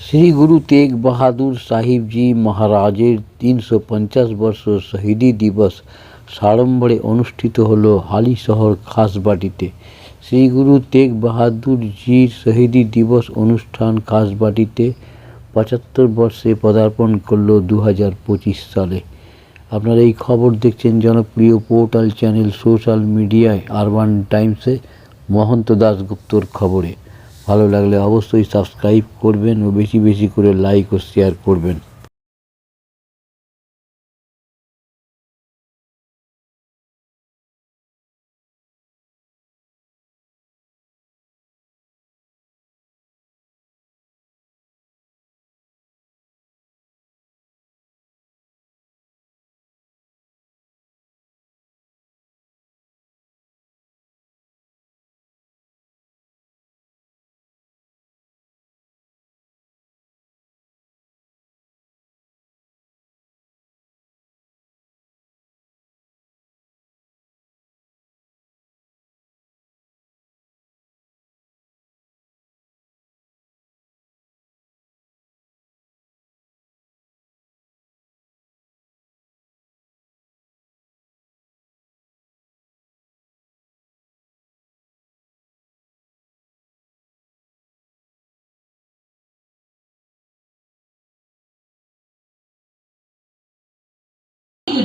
श्री गुरु तेग बहादुर साहिब जी महाराजेर 350 वर्ष शहीदी दिवस साड़म्बरे अनुष्ठित हलो हालिशहर खासबाड़ीते। श्री गुरु तेग बहादुर जीर शहीदी दिवस अनुष्ठान खासबाड़ीते 75 वर्षे पदार्पण करल 2025 साले। আপনারা এই খবর দেখছেন জনপ্রিয় পোর্টাল চ্যানেল সোশ্যাল মিডিয়ায় আরবান টাইমসে মহন্ত দাশগুপ্তর খবরে। ভালো লাগলে অবশ্যই সাবস্ক্রাইব করবেন ও বেশি বেশি করে লাইক ও শেয়ার করবেন।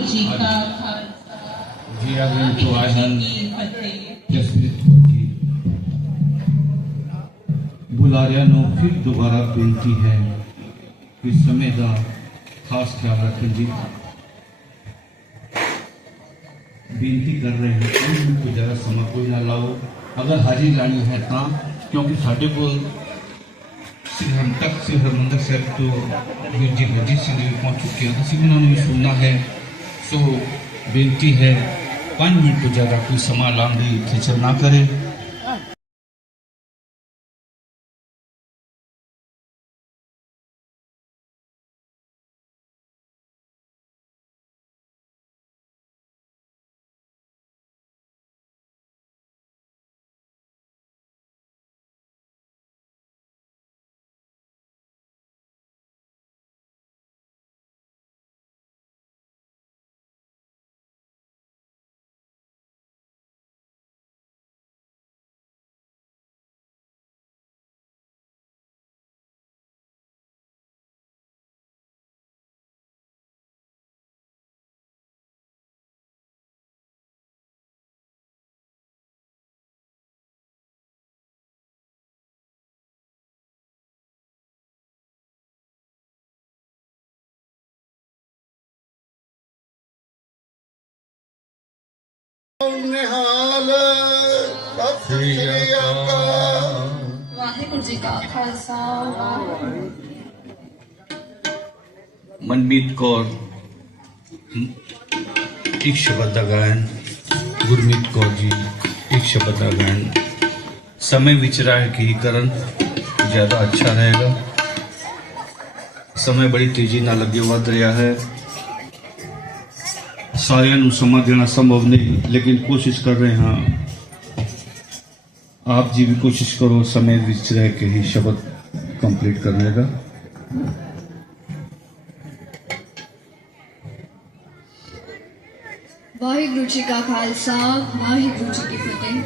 जी का बुलारिया नो फिर दोबारा बेनती है कि समय का खास ख्याल रखें जी। बेनती कर रहे हैं कोई ज़्यादा समय कोई ना लाओ, अगर हाजिर लानी है ता क्योंकि साढ़े को श्री हरमंदिर साहब तो वीर जी हरजीत सिंह जी पहुँच चुके हैं, किसी उन्होंने भी सुनना है। सो बेनती है 5 मिनट को ज़्यादा कोई समा लांबी खिंचल ना करे। वाहिगुरु जी का खालसा। मनमीत कौर एक शब्द का गायन, गुरमीत कौर जी एक शब्द का गायन। समय विचरा है कि करण ज़्यादा अच्छा रहेगा। समय बड़ी तेजी ना लगे वध रहा है, सारियां नूं समा देना संभव नहीं, लेकिन कोशिश कर रहे हैं। आप जी भी कोशिश करो समय विच रह के ही शब्द कंप्लीट करने का। वाहिगुरु जी का खालसा, वाहिगुरु जी की फतेह।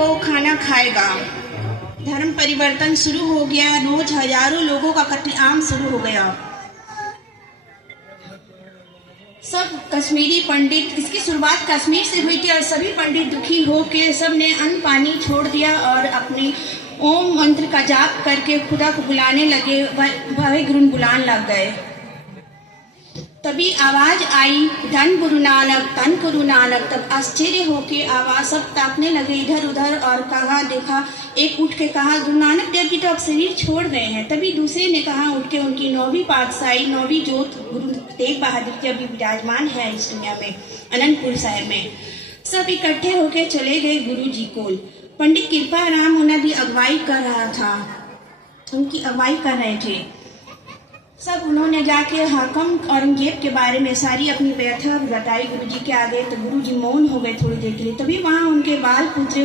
वो खाना खाएगा। धर्म परिवर्तन शुरू हो गया। रोज हजारों लोगों का कत्लेआम शुरू हो गया। सब कश्मीरी पंडित, इसकी शुरुआत कश्मीर से हुई थी और सभी पंडित दुखी हो के सब ने अन्न पानी छोड़ दिया और अपने ओम मंत्र का जाप करके खुदा को बुलाने लगे। भावे गुरु बुलाने लग गए। तभी आवाज आई, धन गुरु नानक, धन गुरु नानक। तब आश्चर्य होके आवाज सब ताकने लगे इधर उधर और कहा, देखा, एक उठ के कहा, गुरु नानक देव जी तो अब शरीर छोड़ गए हैं। तभी दूसरे ने कहा उठ के, उनकी 9वीं पातशाही 9वीं जोत गुरु तेग बहादुर जी अभी विराजमान है इस दुनिया में, अनंतपुर साहिब में। सब इकट्ठे होके चले गए गुरु जी को। पंडित कृपा राम उन्हें भी अगुवाई कर रहा था, उनकी अगुवाई कर रहे थे। सब उन्होंने जाके हाकम औरंगजेब के बारे में सारी अपनी व्यथा बताई गुरु जी के आगे। तो गुरु जी मौन हो गए थोड़ी देर के लिए। तभी वहाँ उनके बाल पुत्र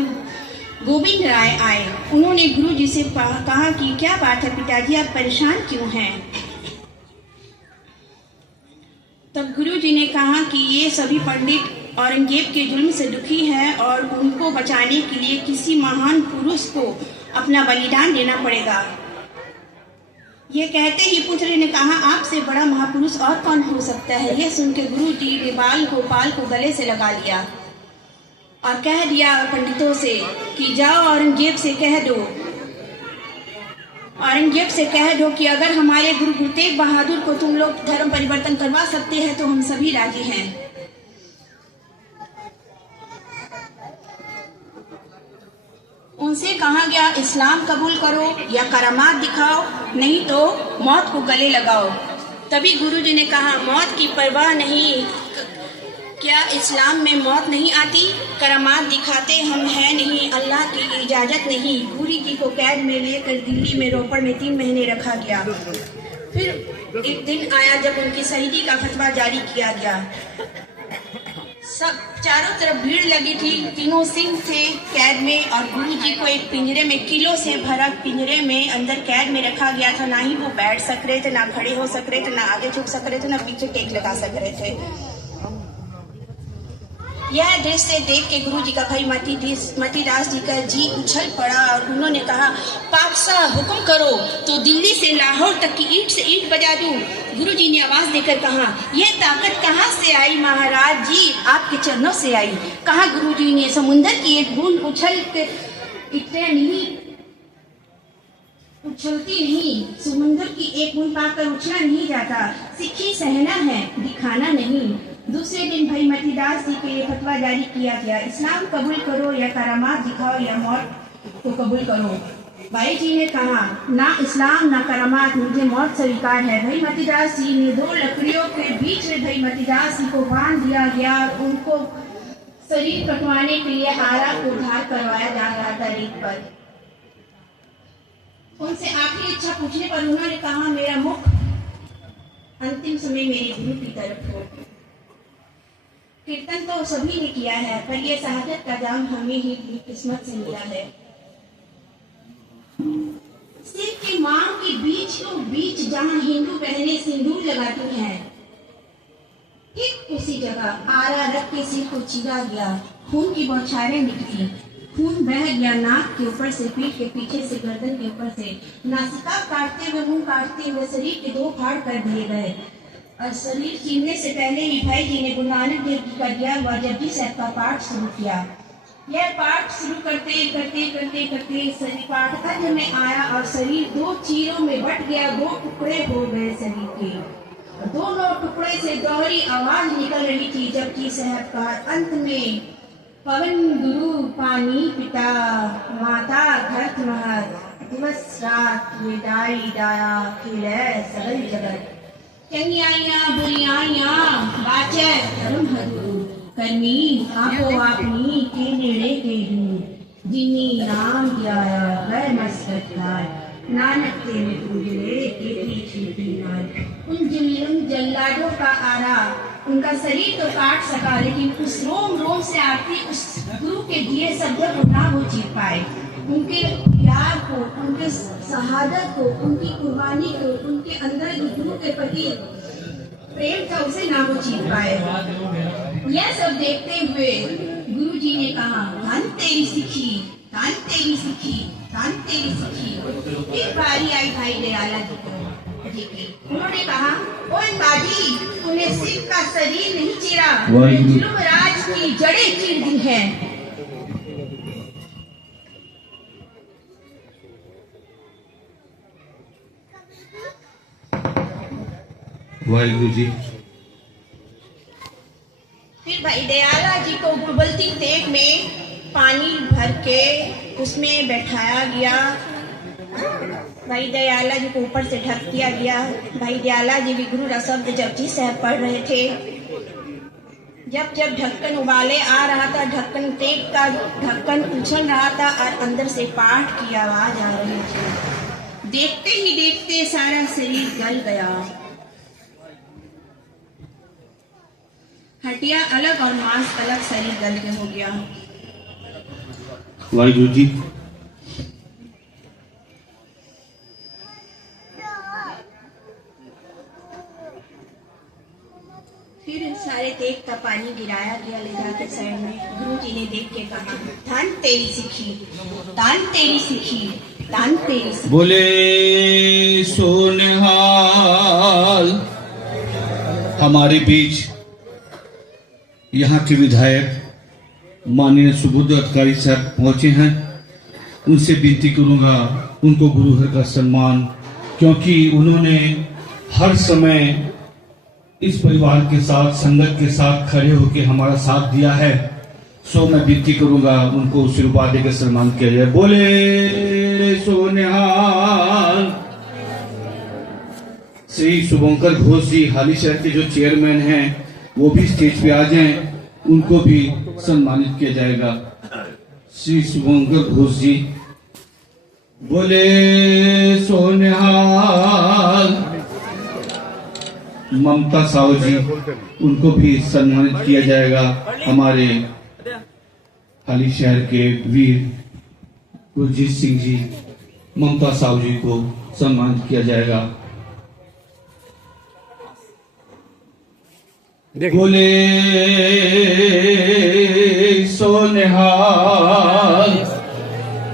गोविंद राय आए। उन्होंने गुरु जी से कहा कि क्या बात है पिताजी, आप परेशान क्यों हैं? तब गुरु जी ने कहा कि ये सभी पंडित औरंगजेब के जुल्म से दुखी है और उनको बचाने के लिए किसी महान पुरुष को अपना बलिदान देना पड़ेगा। ये कहते ही पुत्र ने कहा, आपसे बड़ा महापुरुष और कौन हो सकता है? यह सुनकर गुरु जी ने बाल को गले से लगा लिया और कह दिया पंडितों से कि जाओ औरंगजेब से कह दो कि अगर हमारे गुरु तेग बहादुर को तुम लोग धर्म परिवर्तन करवा सकते हैं तो हम सभी राजी हैं। उनसे कहा गया, इस्लाम कबूल करो या करामात दिखाओ, नहीं तो मौत को गले लगाओ। तभी गुरु जी ने कहा, मौत की परवाह नहीं, क्या इस्लाम में मौत नहीं आती? करामात दिखाते हम हैं नहीं, अल्लाह की इजाज़त नहीं। गुरु जी को कैद में लेकर दिल्ली में रोपड़ में 3 महीने रखा गया। फिर एक दिन आया जब उनकी शहीदी का फतवा जारी किया गया। सब चारों तरफ भीड़ लगी थी। तीनों सिंह थे कैद में और गुरु जी को एक पिंजरे में, किलो से भरा पिंजरे में अंदर कैद में रखा गया था। ना ही वो बैठ सक रहे थे, ना खड़े हो सक रहे थे, ना आगे झुक सक रहे थे, ना पीछे टेक लगा सक रहे थे। यह दृश्य देख के गुरु जी का भाई मतीदास जी का जी उछल पड़ा और उन्होंने कहा, पातशाह हुक्म करो तो दिल्ली से लाहौर तक की ईंट से ईंट बजा दूं। गुरु जी ने आवाज देकर कहा, यह ताकत कहाँ से आई महाराज जी? आपके चरणों से आई। कहा गुरु जी ने, समुंदर की एक बूंद उछलती नहीं, समुंदर की एक बूंद पाकर उछला नहीं जाता। सिक्खी सहना है, दिखाना नहीं। दूसरे दिन भाई मतीदास जी के लिए फतवा जारी किया गया, इस्लाम कबूल करो या करामात दिखाओ या मौत को कबूल करो। भाई जी ने कहा, ना इस्लाम ना करामात, मुझे मौत स्वीकार है। भाई मतीदास जी ने 2 लकड़ियों के बीच में भाई मतीदास जी को बांध दिया गया और उनको शरीर कटवाने के लिए आरा को उद्धार करवाया जा रहा था रेत पर। उनसे आखिरी इच्छा पूछने पर उन्होंने कहा, मेरा मुख अंतिम समय मेरे गुरु की तरफ हो। कीर्तन तो सभी ने किया है, पर यह शहादत का जाम हमें ही किस्मत से मिला है। सिर के मांग के बीच जहां हिंदू बहनें सिंदूर लगाती हैं, ठीक उसी जगह आरा रख के सिर को चीरा गया। खून की बौछारें निकली, खून बह गया नाक के ऊपर से, पीठ के पीछे से, गर्दन के ऊपर से। नासिका काटते हुए, मुंह काटते हुए शरीर के 2 फाड़ कर दिए गए और शरीर चीरने से पहले ही भाई जी ने गुरु नानक देव जी का दिया हुआ जपजी साहब का पाठ शुरू किया। यह पाठ शुरू करते शरीर पाठ अंत में आया और शरीर 2 चीरों में बट गया, 2 टुकड़े हो गए शरीर के। दोनों टुकड़े से दोहरी आवाज निकल रही थी जपजी साहब का। अंत में पवन गुरु पानी पिता माता धरत महत, दिवस रात वेदाई दाया खिले सगल जगत। चंगियाइयां बुरियाइयां बाचे धर्म हरु, कर्मी आपो आपनी के नेड़े के दूर। जिनी नाम दियाया वह मस्कत लाय, नानक तेरे पूजले के पीछे नाय। उन जल्लादों का आरा उनका शरीर तो काट सका, लेकिन उस रोम रोम से आती उस गुरु के दिए शब्दों को ना वो जीत पाए। उनके प्यार को, उनके शहादत को, उनकी कुर्बानी को, उनके अंदर गुरु के प्रति प्रेम था, उसे ना वो जीत पाए। यह सब देखते हुए गुरु जी ने कहा, धन तेरी सिक्खी, तान तेरी सीखी, तान तेरी सीखी। फिर बारी आई भाई दयाला जी की। उन्होंने कहा, ओए काजी, तूने सिख का शरीर नहीं चीरा, जुल्म राज की जड़ें चीर दी है। वाहिगुरु जी। फिर भाई दयाला जी को उबलती तेग में पानी भर के उसमें बैठाया गया। भाई दयाला जी को ऊपर से ढक दिया गया। भाई दयाला जी भी गुरु शब्द जपजी साहब पढ़ रहे थे। जब जब ढक्कन उबाले आ रहा था, ढक्कन तेग का ढक्कन उछल रहा था और अंदर से पाठ की आवाज आ रही थी। देखते ही देखते सारा शरीर गल गया, हड्डियां अलग और मांस अलग, शरीर गल के हो गया। वाहिगुरु जी। फिर सारे तेग का पानी गिराया गया ले जाके साइड में। गुरु जी ने देख के कहा, तान तेरी सीखी, तान तेरी सीखी, तान तेरी सीखी। बोले सोनिहाल। हमारे बीच यहाँ के विधायक माननीय सुबोध अधिकारी साहब पहुंचे हैं। उनसे विनती करूंगा उनको गुरुहर का सम्मान, क्योंकि उन्होंने हर समय इस परिवार के साथ, संगत के साथ खड़े होकर हमारा साथ दिया है। सो मैं विनती करूंगा उनको सिरपा देकर सम्मान किया जाए। बोले सोनिहाल। श्री शुभंकर घोष जी हाली शहर के जो चेयरमैन हैं वो भी स्टेज पे आ जाएं, उनको भी सम्मानित किया जाएगा। श्री शुभंकर घोष जी। बोले सोनिहाल। ममता साहू जी, उनको भी सम्मानित किया जाएगा। हमारे हाली शहर के वीर गुरजीत सिंह जी, ममता साहू जी को सम्मानित किया जाएगा। बोले सोनिहाल।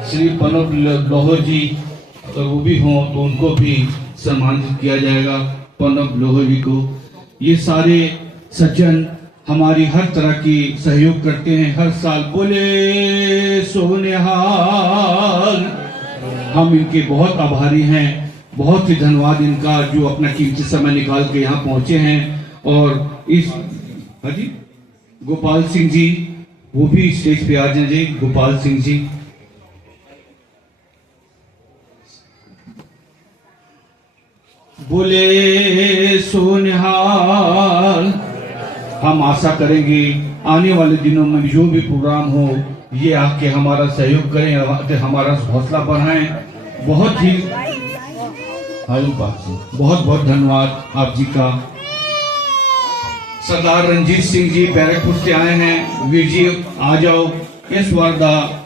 श्री पनप लोहर जी अगर वो भी हों तो उनको भी सम्मानित किया जाएगा, पनप लोहर जी को। ये सारे सज्जन हमारी हर तरह की सहयोग करते हैं हर साल। बोले सोनिहाल। हम इनके बहुत आभारी हैं, बहुत ही धन्यवाद इनका जो अपना कीमती समय निकाल के यहाँ पहुंचे हैं। और इस हाजी गोपाल सिंह जी, वो भी स्टेज पे आ जाए। गोपाल सिंह जी। बोले सोनिहाल। हम आशा करेंगे आने वाले दिनों में जो भी प्रोग्राम हो ये आके हमारा सहयोग करें, हमारा हौसला बढ़ाएं। बहुत ही बहुत बहुत धन्यवाद आप जी का। सरदार रंजीत सिंह जी बैरकपुर से आए हैं। वीर जी आ जाओ। एस वारदा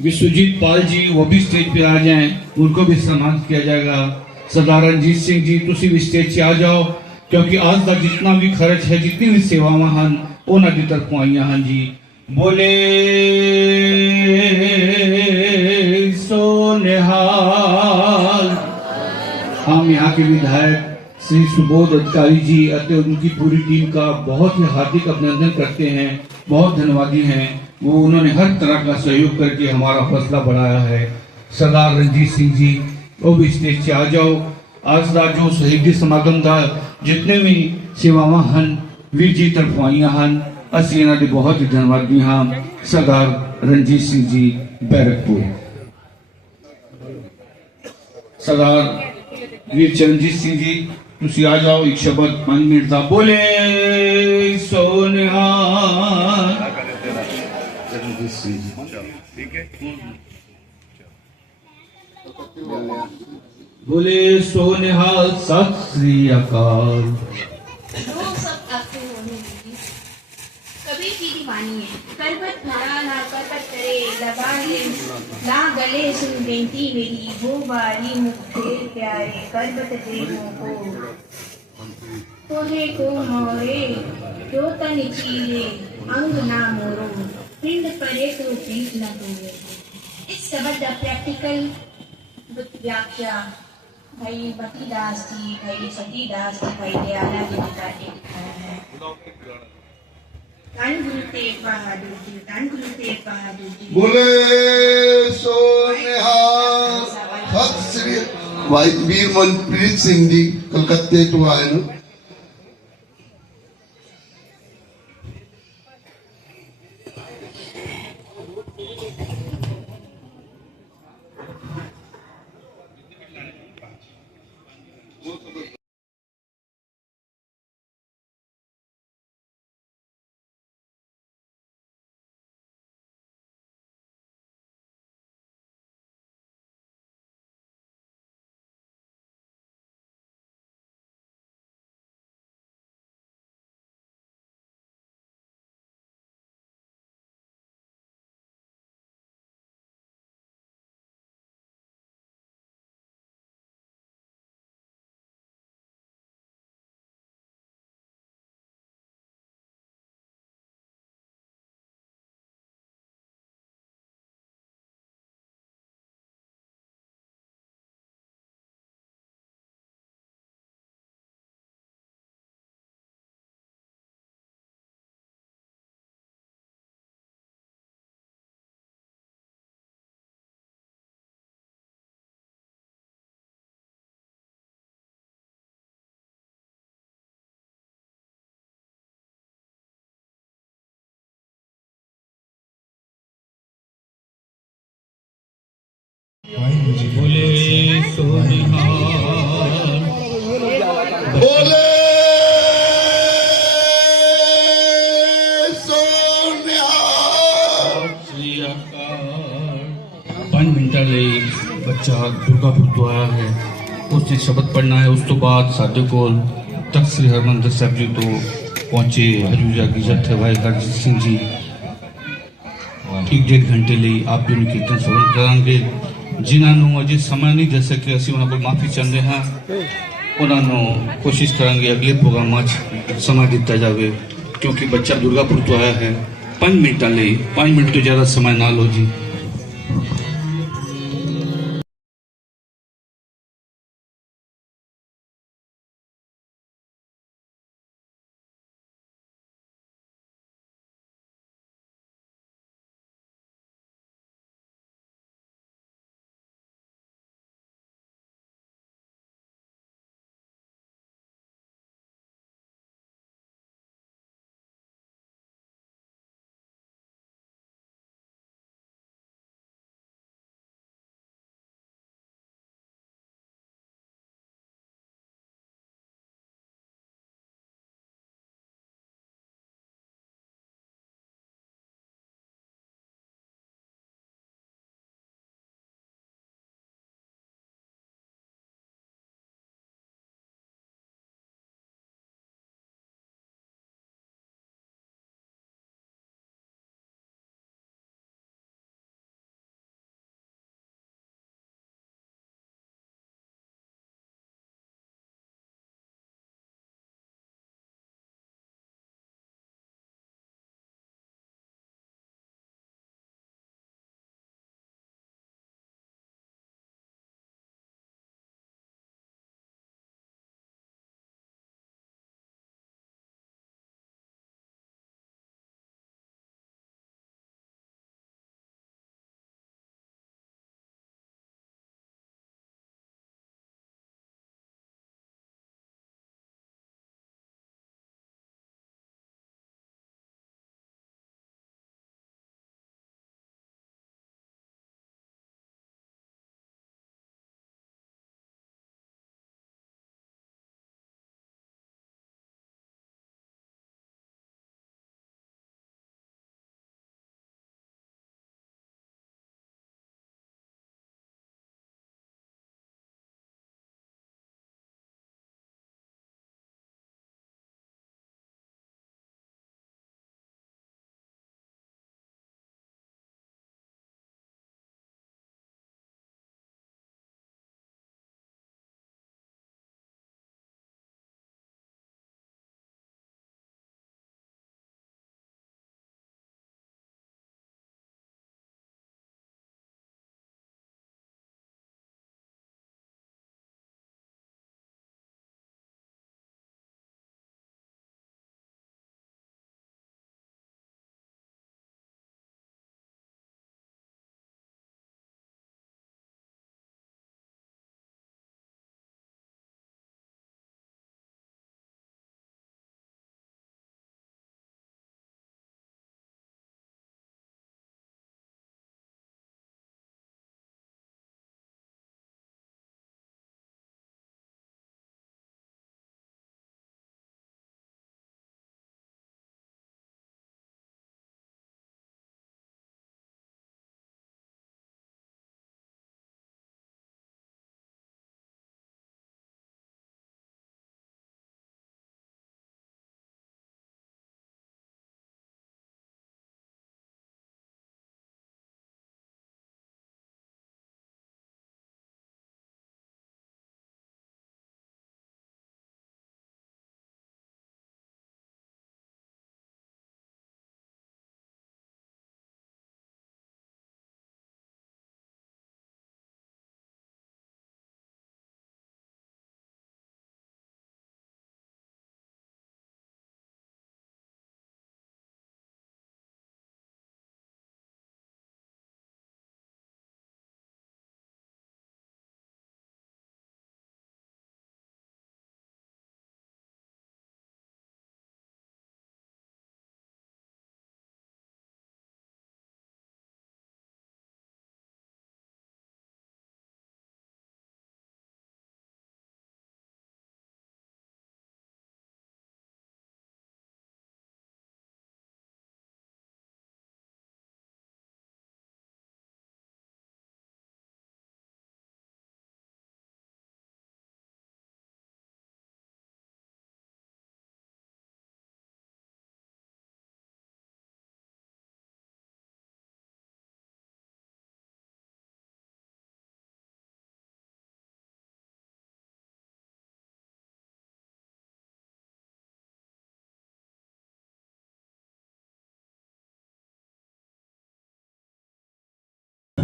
विश्वजीत पाल जी वो भी स्टेज पे आ जाएं, उनको भी सम्मानित किया जाएगा। सरदार रंजीत सिंह जी तुसी भी स्टेज पे आ जाओ, क्योंकि आज तक जितना भी खर्च है, जितनी भी सेवावां हन उन्हां दी तरफों आईयां हन जी। बोले सोनिहाल। हम यहाँ के विधायक श्री सुबोध अधिकारी जी और उनकी पूरी टीम का बहुत ही हार्दिक अभिनंदन करते हैं, बहुत धन्यवादी हैं। वो उन्होंने हर तरह का सहयोग करके हमारा हौसला बढ़ाया है। सरदार रंजीत सिंह जी वो भी स्टेज से आ जाओ। आज का जो शहीदी समागम का जितने भी सेवावां हन वीर जी तरफों आईयां हन, असीं इन्हां दे बहुत ही धन्यवादी हाँ। सरदार रंजीत सिंह जी बैरकपुर। सरदार वीर चरणजीत सिंह जी तुसी आ जाओ। एक शब्द 5 मिनट का। बोले सोनिहाल। बोले सोनिहाल। सत श्री अकाल। लोग सब आपसे होने लगी। कभी की दीवानी है। करबत भरा ना करबत करे लगाए ना गले सुन बेनती मेरी वो बारी मुझे प्यारे करबत दे को तोहे को मोरे जो तन चीरे अंग ना मोरो पिंड परे तो पीठ न तोरे। It's covered the practical व्याख्या भाई बती दास जी, भाई सती दास जी, भाई दयाला जी ने काटे दिखाया है। धन गुरु तेग बहादुर जी, धन गुरु तेग बहादुर जी। बोले सो निहाल। सत श्री भाई वीर मनप्रीत सिंह जी कलकत्ते तो आए ना। बोले सो निहाल। बोले सो निहाल। 5 मिनट ਲਈ ਬੱਚਾ ਦੁਰਗਾਪੁਰ ਤੋਂ ਆਇਆ ਹੈ। ਉਸਨੇ ਸ਼ਬਦ ਪੜ੍ਹਨਾ ਹੈ। ਉਸ ਤੋਂ ਬਾਅਦ ਸਾਡੇ ਕੋਲ ਤਖਤ ਸ੍ਰੀ ਹਰਿਮੰਦਰ ਸਾਹਿਬ ਜੀ ਤੋਂ ਪਹੁੰਚੇ ਹਜੂਰ ਜਾਗੀ ਜਥੇ ਭਾਈ ਹਰਜੀਤ ਸਿੰਘ ਜੀ 1.5 ਘੰਟੇ ਲਈ ਆਪ ਜੀ ਨੂੰ ਕੀਰਤਨ ਸਰਵਣ ਕਰਾਂਗੇ। ਜਿਨ੍ਹਾਂ ਨੂੰ ਅਜੇ ਸਮਾਂ ਨਹੀਂ ਦੇ ਸਕੇ ਅਸੀਂ ਉਹਨਾਂ ਕੋਲ ਮਾਫੀ ਚਾਹੁੰਦੇ ਹਾਂ। ਉਹਨਾਂ ਨੂੰ ਕੋਸ਼ਿਸ਼ ਕਰਾਂਗੇ ਅਗਲੇ ਪ੍ਰੋਗਰਾਮਾਂ 'ਚ ਸਮਾਂ ਦਿੱਤਾ ਜਾਵੇ ਕਿਉਂਕਿ ਬੱਚਾ ਦੁਰਗਾਪੁਰ ਤੋਂ ਆਇਆ ਹੈ। 5 ਮਿੰਟਾਂ ਲਈ 5 ਮਿੰਟ ਤੋਂ ਜ਼ਿਆਦਾ ਸਮਾਂ ਨਾ ਲਓ ਜੀ।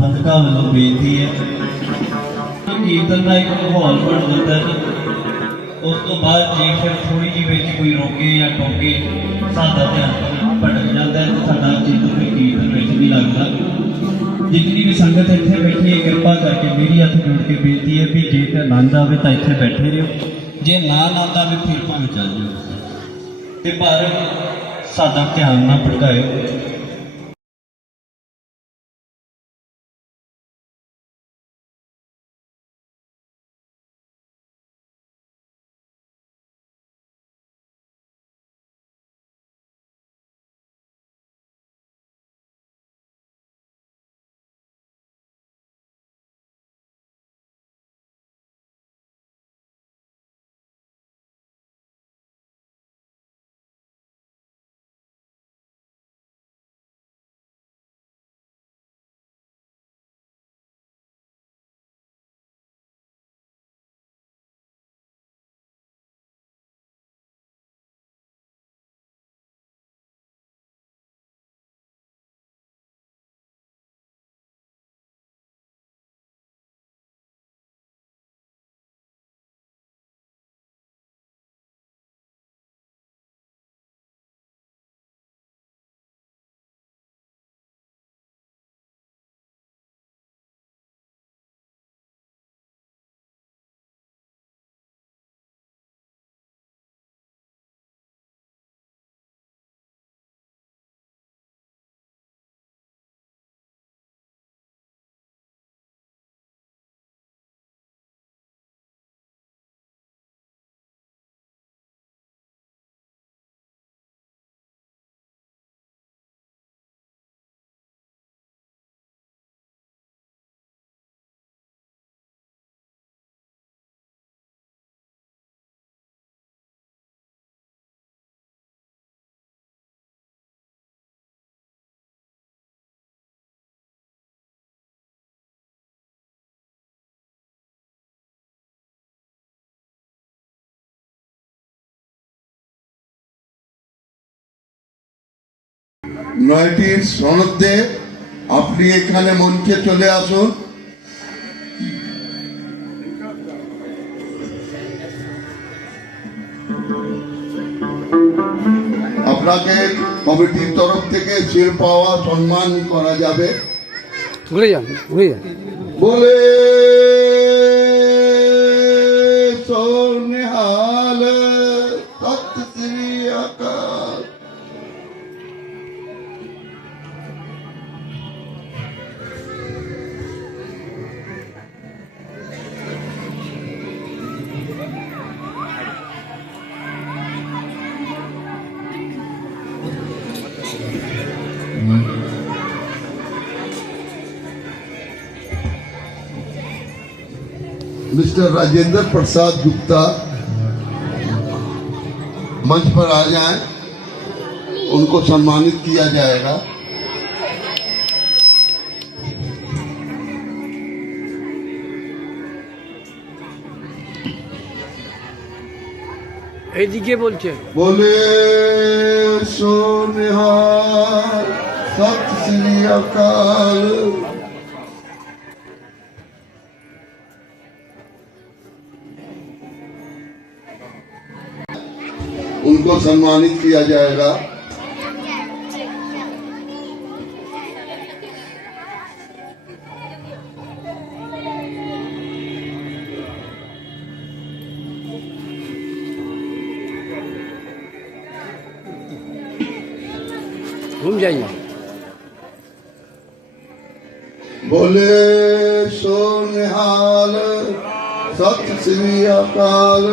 ਬੰਦਕਾਂ ਵੱਲੋਂ ਬੇਨਤੀ ਹੈ ਕੀਰਤਨ ਦਾ ਇੱਕ ਮਾਹੌਲ ਬਣ ਜਾਂਦਾ ਹੈ। ਉਸ ਤੋਂ ਬਾਅਦ ਜੇ ਫਿਰ ਥੋੜੀ ਜਿਹੀ ਵਿੱਚ ਕੋਈ ਰੋਕੇ ਜਾਂ ਟੋਕੇ ਸਾਡਾ ਧਿਆਨ ਭਟਕ ਜਾਂਦਾ ਹੈ ਤੇ ਸਾਡਾ ਚਿੱਤ ਫਿਰ ਕੀਰਤਨ ਵਿੱਚ ਨਹੀਂ ਲੱਗਦਾ। ਜਿੰਨੀ ਵੀ ਸੰਗਤ ਇੱਥੇ ਬੈਠੀ ਹੈ ਕਿਰਪਾ ਕਰਕੇ ਮੇਰੀ ਹੱਥ ਜੋੜ ਕੇ ਬੇਨਤੀ ਹੈ ਵੀ ਜੇਕਰ ਆਨੰਦ ਆਵੇ ਤਾਂ ਇੱਥੇ ਬੈਠੇ ਰਹੋ, ਜੇ ਨਾ ਆਨੰਦ ਆਵੇ ਫਿਰ ਭਾਵੇਂ ਚੱਲ ਜਾਓ ਤੇ ਪਰ ਸਾਡਾ ਧਿਆਨ ਨਾ ਭਟਕਾਇਓ। নয়টি সনদে আপনি এখানে মঞ্চে চলে আসুন। আপনাকে কমিটির তরফ থেকে শির পাওয়া সম্মান করা যাবে। ঘুরে যান ঘুরে যান। বলে সোনিহাল সত শ্রী আকাল। मिस्टर राजेंद्र प्रसाद गुप्ता मंच पर आ जाएं, उनको सम्मानित किया जाएगा। এইদিকে বলছে बोले सोनिहाल सत श्री अकाल। उनको सम्मानित किया जाएगा। घूम जाइए। बोले सोनिहाल सत श्री अकाल।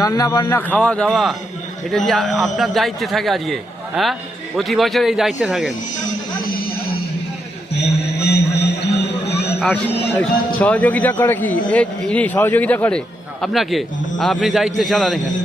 রান্না বান্না খাওয়া দাওয়া এটা যে আপনার দায়িত্বে থাকে আজকে, হ্যাঁ, প্রতি বছর এই দায়িত্বে থাকেন। আর সহযোগিতা করে কি ইনি সহযোগিতা করে আপনাকে, আপনি দায়িত্বে চালান এখানে।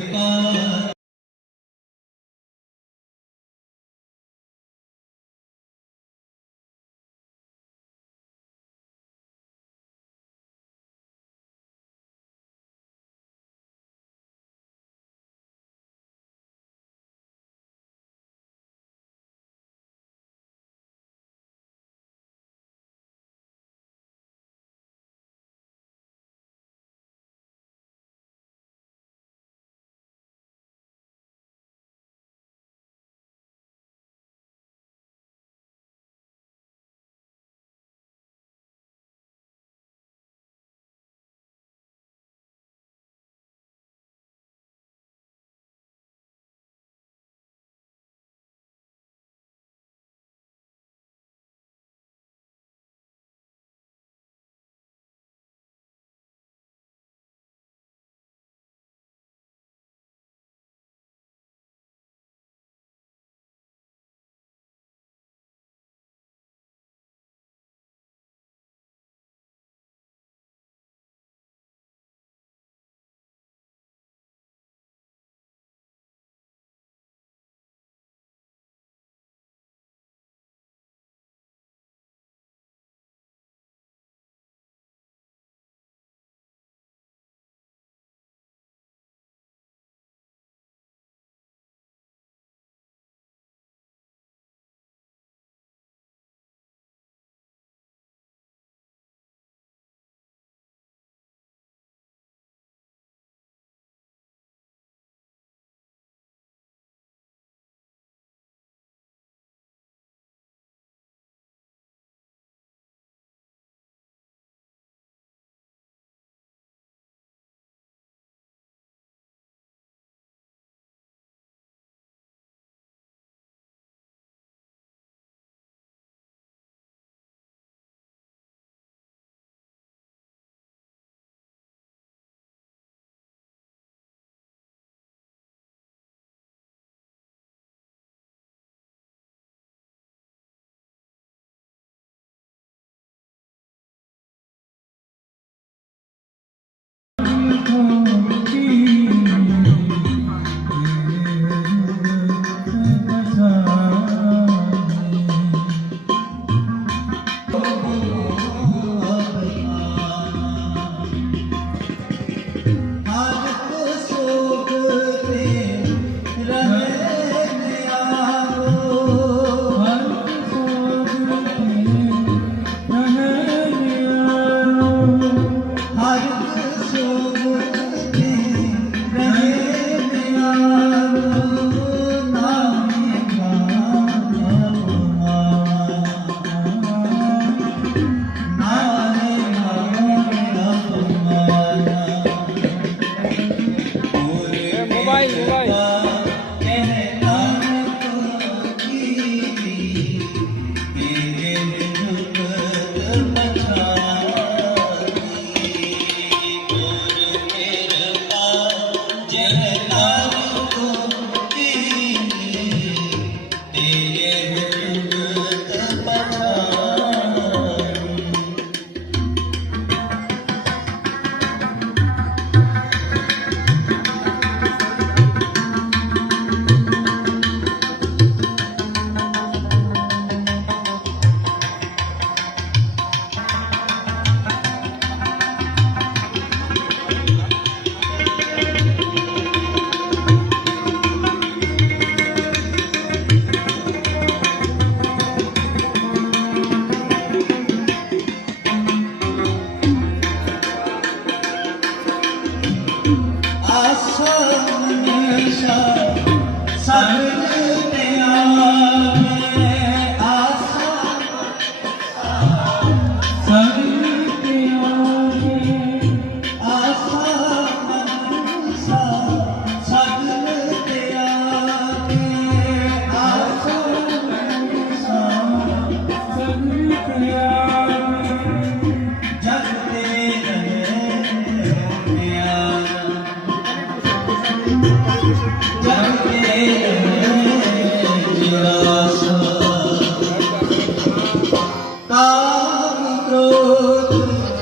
काम क्रोध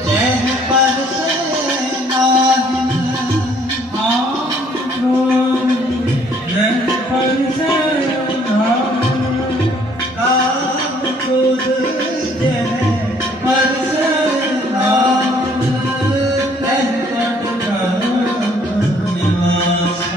जह पर से नाहि काम क्रोध जह पर से नाहि काम क्रोध जह पर से नाहि तह पद निवास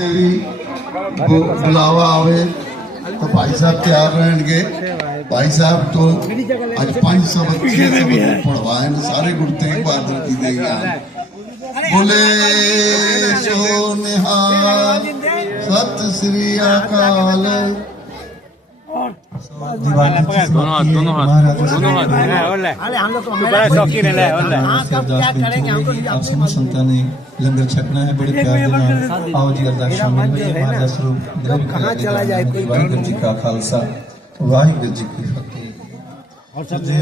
वास्ते भी बुलावा आवे तो भाई साहब तैयार रहेंगे। भाई साहब तो आज 500 बच्चे सब पढ़वाए न, सारे गुरते के बहादुर की देंगे। बोले सो निहाल सत श्री अकाल। दोनों हाथ बड़ा शौकीन है संतान लंगर छकना है बड़े प्यार के नाल। आओ जी अरदास शामिल होइए। अरदास स्वरूप कहां चला जाए कोई वाहिगुरू जी का खालसा वाहिगुरू जी की फतेह।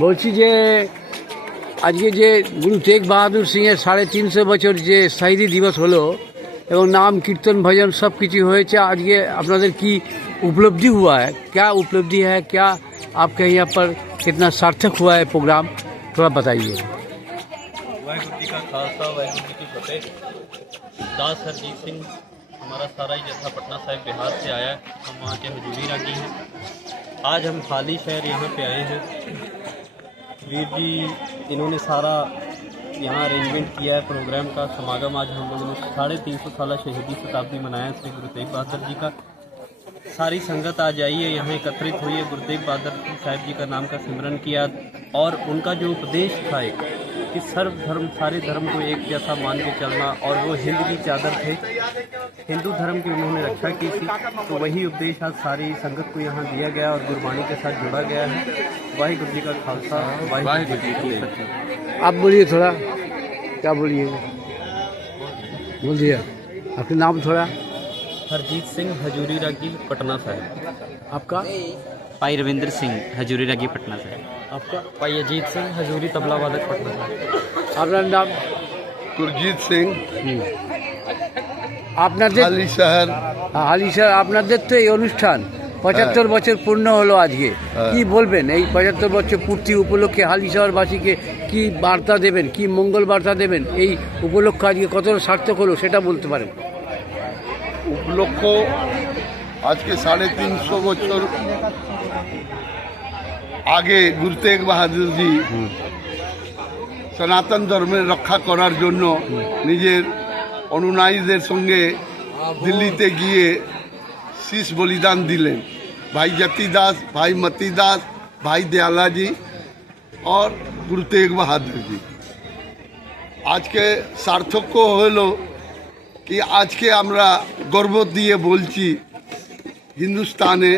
বলছি যে আজকে যে গুরু তেগ বাহাদুর সিংয়ের 350 বছর যে শহীদি দিবস হলো এবং नाम कीर्तन भजन सब কিছু হয়েছে আজকে আপনাদের কি उपलब्धि हुआ है, क्या उपलब्धि है, क्या आपके यहाँ पर कितना सार्थक हुआ है प्रोग्राम, थोड़ा बताइए। वाहिगुरु जी का खालसा वाहिगुरु जी की फतेह। दास हरजीत सिंह हमारा सारा ही जत्था पटना साहिब बिहार से आया है। हम वहाँ के हजूरी रागी हैं। आज हम हाली शहर यहाँ पे आए हैं। वीर जी इन्होंने सारा यहाँ अरेंजमेंट किया है प्रोग्राम का समागम। आज हम लोगों ने 350 साल शहीदी शताब्दी मनाया श्री गुरु तेग बहादुर जी का। सारी संगत आज आई है, यहाँ एकत्रित हुई है। गुरु तेग बहादुर साहिब जी का नाम का सिमरन किया और उनका जो उपदेश था एक कि सर्व धर्म सारे धर्म को एक जैसा मान के चलना, और वो हिंद की चादर थे, हिंदू धर्म की उन्होंने रक्षा की थी। तो वही उपदेश आज सारी संगत को यहाँ दिया गया और गुरबाणी के साथ जोड़ा गया है। वाहिगुरु जी का खालसा वाहिगुरु जी की फतेह। आप बोलिए थोड़ा, क्या बोलिए, बोलिए आपके नाम थोड़ा। हरजीत सिंह हजूरी रागी पटना साहिब। आपका? भाई रविंद्र सिंह हजूरी रागी पटना साहिब। आपका? भाई अजीत सिंह हजूरी तबला वादक पटना साहिब। আপনার নাম? गुरजीत सिंह আপনাদের हाली शहर। হালি স্যার, আপনাদের তো এই অনুষ্ঠান 75 বছর পূর্ণ হলো আজকে, কি বলবেন এই 75 বছর পূর্তি উপলক্ষে হালি শহরবাসীকে কি বার্তা দেবেন, কি মঙ্গল বার্তা দেবেন, এই উপলক্ষ আজকে কতটা সার্থক হলো সেটা বলতে পারেন। উপলক্ষ আজকে 350 বছর আগে গুরু তেগ বাহাদুর জি সনাতন ধর্মের রক্ষা করার জন্য নিজের অনুনায়ীদের সঙ্গে দিল্লিতে গিয়ে শীষ বলিদান দিলেন। ভাই জাতি দাস, ভাই মতি দাস, ভাই দয়ালা जी और गुरु तेग बहादुर जी। আজকে সার্থক্য হলো कि आज के আমরা গর্ব দিয়ে বলছি हिंदुस्ताने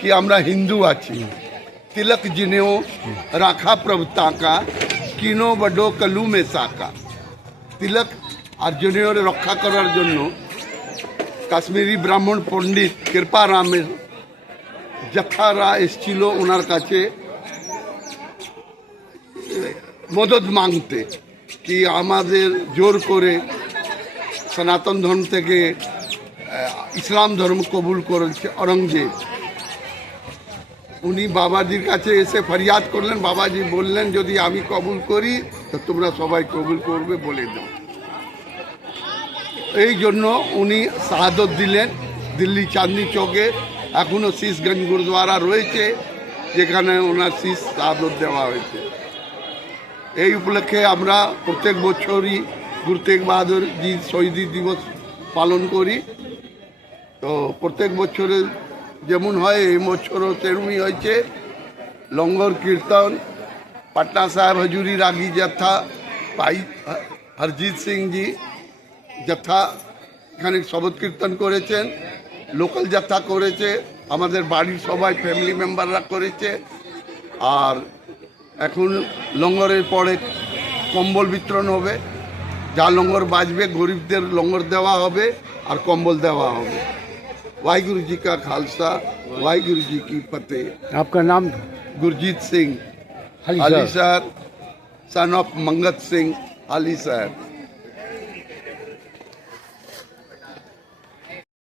कि আমরা হিন্দু আছি। तिलक जिन्हें राखा प्रभुता का किनो बडो कलू में साका। तिलक আর जिन्हें रक्षा करार জন্য কাশ্মীরি ব্রাহ্মণ পণ্ডিত কৃপারামের জথারা এসেছিল ওনার কাছে মদত মাংতে कि আমাদের জোর করে সনাতন ধর্ম থেকে ইসলাম ধর্ম কবুল করেছে औरंगजेब। উনি বাবাজির কাছে এসে ফরিয়াদ করলেন। বাবাজি বললেন যদি আমি কবুল করি তো তোমরা সবাই কবুল করবে বলে দাও। এই জন্য উনি শাহাদত দিলেন দিল্লি চাঁদনি চৌকে। এখনও শীষগঞ্জ গুরুদ্বারা রয়েছে যেখানে ওনার শীষ শাহাদত দেওয়া হয়েছে। এই উপলক্ষে আমরা প্রত্যেক বছরই গুরু তেগ বাহাদুর জি শহীদি দিবস পালন করি। তো প্রত্যেক বছরে যেমন হয় এই বছরও তেমনই হয়েছে। লঙ্গর কীর্তন, পাটনা সাহেব হজুরি রাগী জথা, ভাই হরজিৎ সিং জি জথা এখানে শবদ কীর্তন করেছেন, লোকাল জথা করেছে, আমাদের বাড়ির সবাই ফ্যামিলি মেম্বাররা করেছে। আর এখন লঙ্গরের পরে কম্বল বিতরণ হবে। যা লঙ্গর বাজবে গরিবদের লঙ্গর দেওয়া হবে আর কম্বল দেওয়া হবে। वाहिगुरु जी का खालसा वाहिगुरु जी की फतेह। आपका नाम? गुरजीत सिंह हाली शहर, सन ऑफ मंगत सिंह हाली शहर।